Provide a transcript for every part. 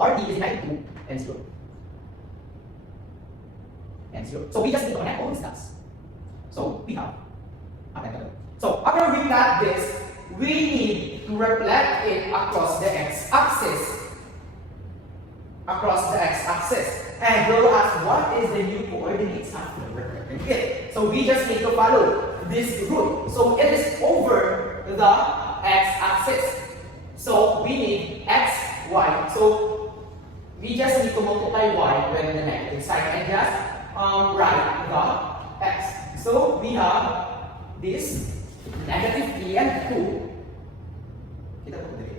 RT is 92 and 0. And 0. So we just need to connect all these dots. So we have so after we got this, we need to reflect it across the x-axis. Across the x-axis. And we'll ask what is the new coordinates after reflecting it. So we just need to follow this rule. So it is over the x-axis. So we need x, y. So we just need to multiply y with the negative sign and just write the x. So we have this negative 3 and 2. Kita po dito.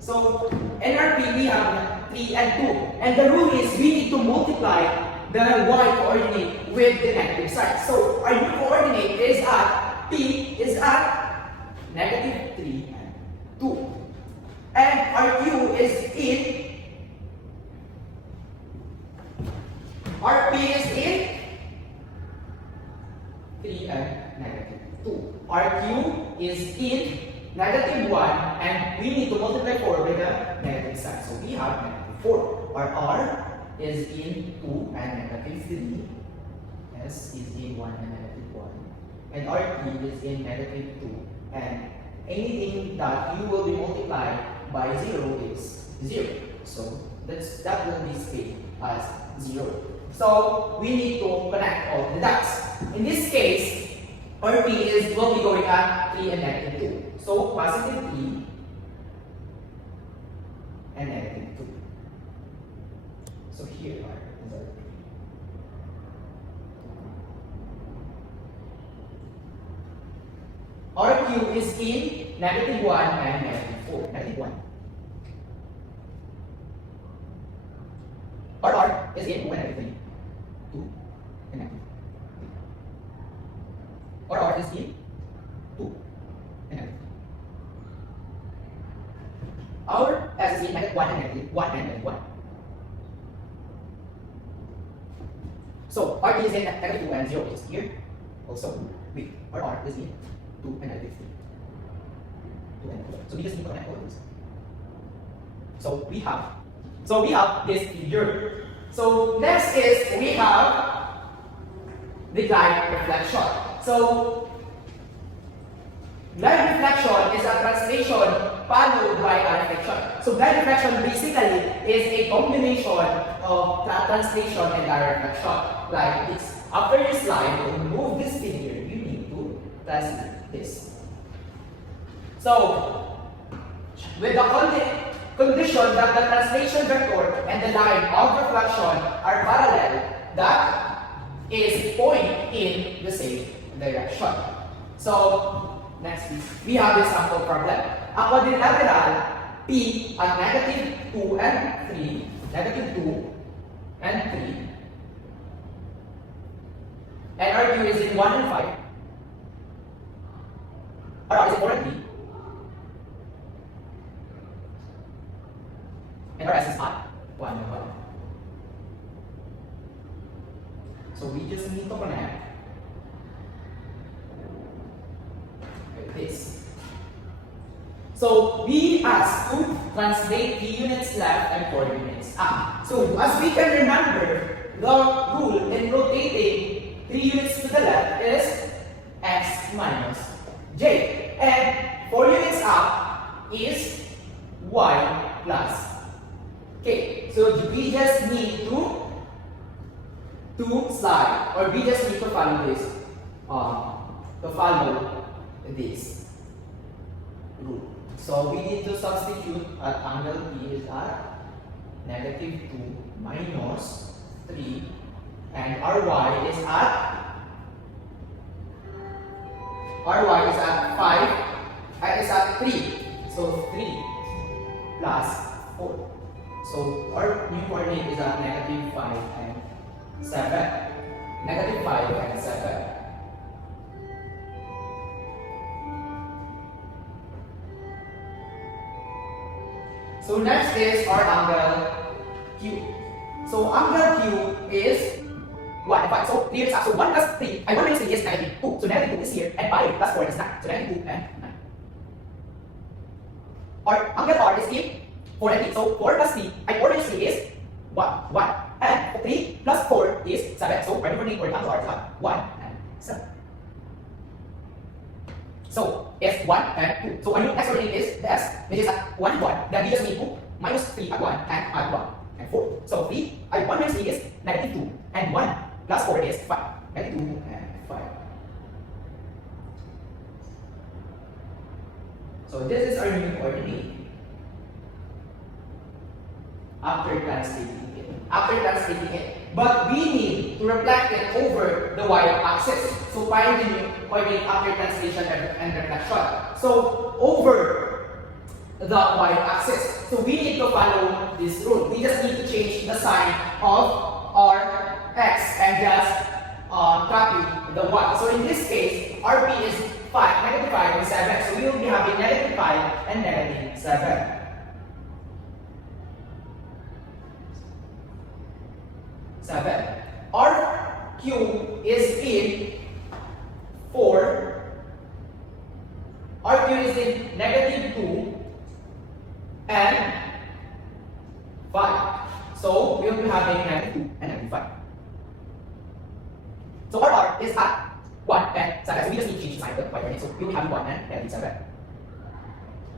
So in RP we have 3 and 2. And the rule is we need to multiply the y coordinate with the negative sign. So our new coordinate is at P is at negative 3 and 2. And our Q is in our P is in 3 and negative 2. Our Q is in negative 1 and we need to multiply 4 with the negative sign. So we have negative 4. Our R is in 2 and negative 3. S is in 1 and negative 1. And our T is in negative 2. And anything that you will be multiplied by 0 is 0. So that will be stay as 0. So we need to connect all the dots. In this case, our P will be going at 3 and negative 2. So positive 3 and negative 2. So here are the our Q is in negative 1 and negative 4. Negative 1. Our R is in 2 and negative 3. 2 and negative 3. Our R is in 2 and negative 3. Our S is in negative 1 and negative 1 and negative 1. So R is in negative 2 and 0 is here. Also, wait, our R is in 2 and negative 3. 2 and 4. So we just need to connect all of this. So we have this figure. So next is we have the light reflection. So light reflection is a translation followed by a reflection. So light reflection basically is a combination of translation and a reflection. Like this. After your slide, to move this figure, you need to translate this. So with the condition that the translation vector and the line of reflection are parallel, that is point in the same direction. So next is we have this sample problem. A quadrilateral P at negative 2 and 3, negative 2 and 3, and our Q is in 1 and 5, our R is in 4 and 3, and our S is at 1 and 1. So we just need to connect like this. So we asked to translate 3 units left and 4 units up. So as we can remember, the rule in rotating 3 units to the left is x minus j. And 4 units up is y plus k. So we just need to slide, or we just need to follow this, rule. So we need to substitute at angle P is at negative 2 minus 3, and Ry is at 5, is at 3. So 3 plus 4. So our new coordinate is at negative 5 and 7. Negative 5 and 7. So next is our angle Q. So angle Q is 1 and 5. So 3 units up. So 1 minus 3 is negative 2. So negative 2 is here, and 5 plus 4 is 9. So negative 2 and 9. Or angle R is in 4 and 3. So 4 plus 3, 4 minus 3 is 1. 1. And 3 plus 4 is 7. So by different or angle R is 1 and 7. So S 1 and 2. So our new next coordinate is the S, which is at 1 and 1. Then we just need to minus 3 at 1 and add 1 and 4. So 1 minus 3 is negative 2. And 1 plus 4 is 5. Negative 2 and 5. So this is our new coordinate. After translating it. But we need to reflect it over the y-axis. So find the new coordinate after translation and reflection. So over the y-axis. So we need to follow this rule. We just need to change the sign of our x and just copy the y. So in this case, RP is 5, negative 5 and 7. So we will be having negative 5 and negative 7. RQ is in 4. RQ is in negative 2 and 5. So we will be having negative 2 and negative 5. So R is at 1 and 7. So we just need to change the sign of the coordinate. So we will be having 1 and negative 7.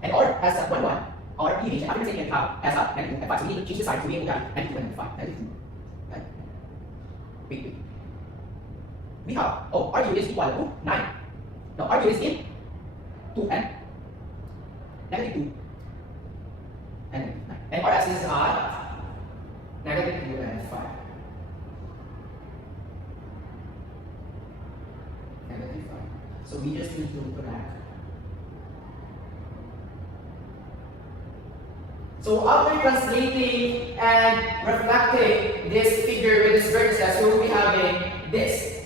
And R has a 1 1. R image after the same as a negative 2 and 5. So we need to change the sign to be able to have negative 2 and 5. Negative 2. Wait. We have, RQ is equal to 9. Now RQ is in 2 and negative 2 and negative 9. And RS is at negative 2 and 5. Negative 5. So we just need to connect. So after translating and reflecting this figure with this vertices, we will be having this.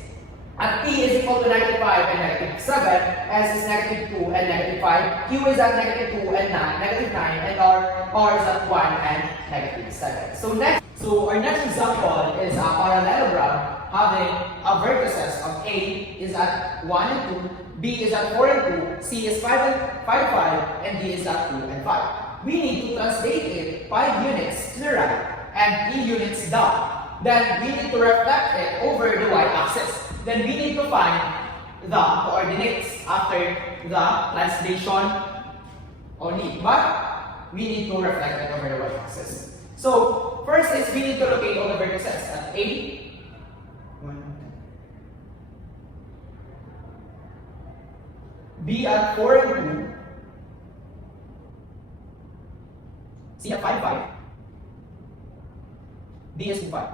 At P is equal to negative 5 and negative 7, S is negative 2 and negative 5, Q is at negative 2 and negative 9, and R is at 1 and negative 7. So our next example is a parallelogram having a vertices of A is at 1 and 2, B is at 4 and 2, C is 5 and 5, and D is at 2 and 5. We need to translate it 5 units to the right and 3 units down. Then we need to reflect it over the y-axis. Then we need to find the coordinates after the translation only. But we need to reflect it over the y-axis. So first is we need to locate all the vertices at A, 1, B at 4 and 2, C at 5, 5. D is 2, 5.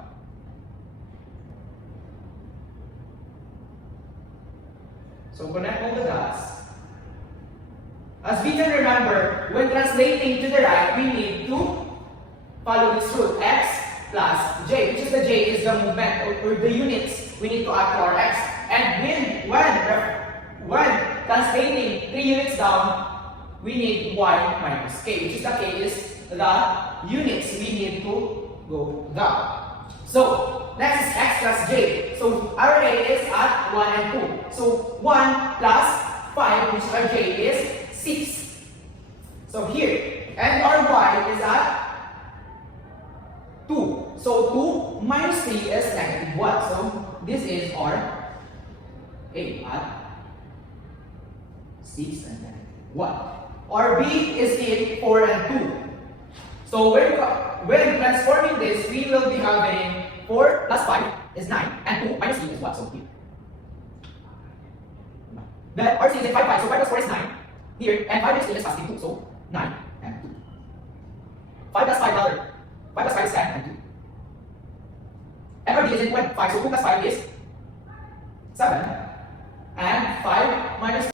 So connect all the dots. As we can remember, when translating to the right, we need to follow this rule, x plus j, which is the j is the movement or the units we need to add to our x. And when translating 3 units down, we need y minus k, which is the k is the units we need to go down. So next is x plus j. So our a is at 1 and 2. So 1 plus 5, which our j is 6. So here, and our y is at 2. So 2 minus 3 is negative 1. So this is our a at 6 and negative 1. Our b is in 4 and 2. So when transforming this, we will be having 4 plus 5 is 9 and 2 minus 3 is what? So here. Then RC is 5, 5, so 5 plus 4 is 9 here, and 5 minus 3 is positive 2, so 9 and 2. 5 plus 5 other. 5 plus 5 is 10 and 2. And our D is in 5, so 2 plus 5 is 7, and 5 minus